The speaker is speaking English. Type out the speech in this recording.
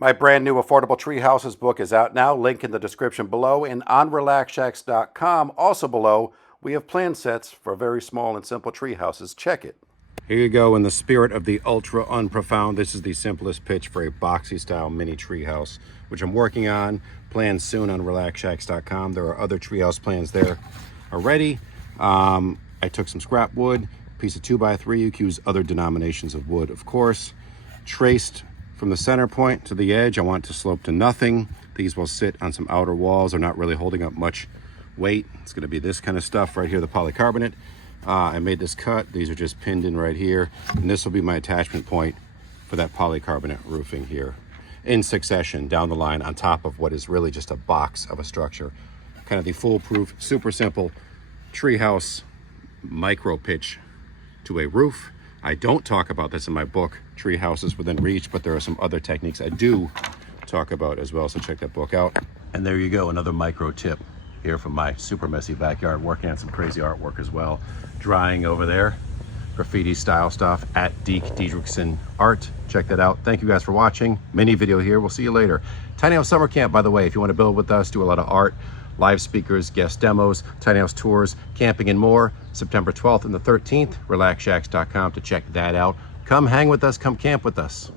My brand new Affordable Treehouses book is out now. Link in the description below, and on relaxshacks.com, also below, we have plan sets for very small and simple tree houses. Check it. Here you go, in the spirit of the ultra unprofound. This is the simplest pitch for a boxy style mini treehouse, which I'm working on. Plans soon on relaxshacks.com. There are other treehouse plans there already. I took some scrap wood, piece of 2x3. You can use other denominations of wood, of course. Traced from the center point to the edge. I want it to slope to nothing. These will sit on some outer walls. They're not really holding up much weight. It's going to be this kind of stuff right here, the polycarbonate. I made this cut. These are just pinned in right here, and this will be my attachment point for that polycarbonate roofing here in succession down the line on top of what is really just a box of a structure. Kind of the foolproof, super simple treehouse micro pitch to a roof. I don't talk about this in my book, Treehouses Within Reach, but there are some other techniques I do talk about as well, so check that book out. And there you go, another micro tip here from my super messy backyard, working on some crazy artwork as well. Drying over there, graffiti style stuff at Deke Diedrichson Art. Check that out. Thank you guys for watching. Mini video here. We'll see you later. Tiny House Summer Camp, by the way, if you want to build with us, do a lot of art, live speakers, guest demos, tiny house tours, camping and more. September 12th and the 13th, relaxshacks.com to check that out. Come hang with us, come camp with us.